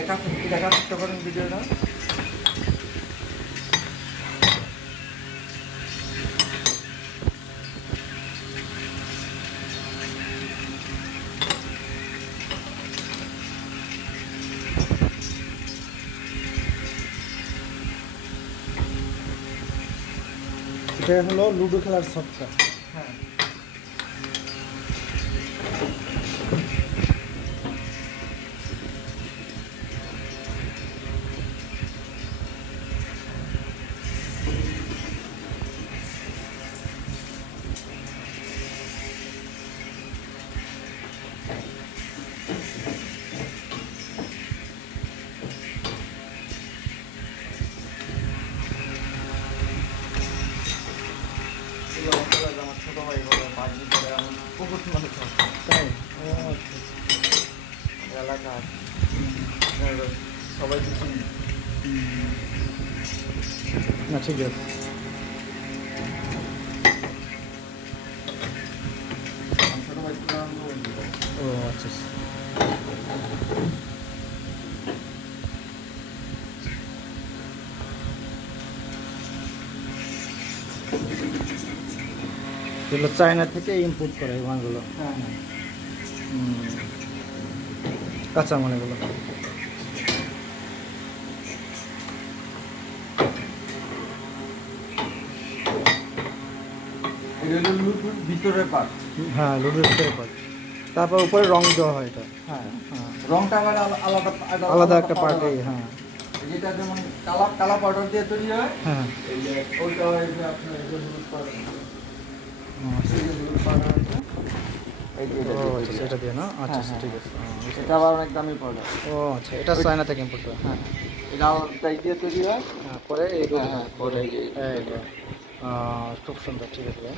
এটা কাজ করেন ভিডিওটা। এটা হলো লুডো খেলার সফটটা। হ্যাঁ, আমার ছোট ভাই বলে মাঝি করে আমি বহুত মানুষ আছে তাই? ও আচ্ছা এলাকার সবাই কিছু না, ঠিক আছে। ছোট ভাই ও আচ্ছা আচ্ছা। এগুলো চায়না থেকে ইম্পোর্ট করে এই মালগুলো। হ্যাঁ হ্যাঁ, কাঁচা মাল এগুলো। এটা হলো লুডুর ভিতরের পার্ট। হ্যাঁ, লুডোর ভিতরে পার্ট। তারপর উপরে রং দেওয়া হয় এটা। হ্যাঁ, হ্যাঁ, রংটা আবার আলাদা আলাদা একটা powder পার্টে। আছে। হ্যাঁ যেটা যেমন কালা পাউডার দিয়ে তৈরি হয়, হ্যাঁ। এই যে ওইটা হয় যে আপনার এই যে হলুদ পাউডার, ও আচ্ছা। এই যে হলুদ পাউডার আছে, এই যে এটা ও দিয়ে আচ্ছা, তৈরি সেটা হয়। দিয়ে না? আচ্ছা হ্যাঁ, আচ্ছা, ঠিক হ্যাঁ, আছে। বুঝতে এটা আবার অনেক দামি পাউডার। পারছি। ও আচ্ছা, এটা চায়না থেকে ইম্পোর্ট করে। হ্যাঁ, এটা আলাদাই দিয়ে তৈরি হয়। হ্যাঁ, পরে এই হ্যাঁ হ্যাঁ, পরে এই যে এই খুব সুন্দর, ঠিক আছে ভাই।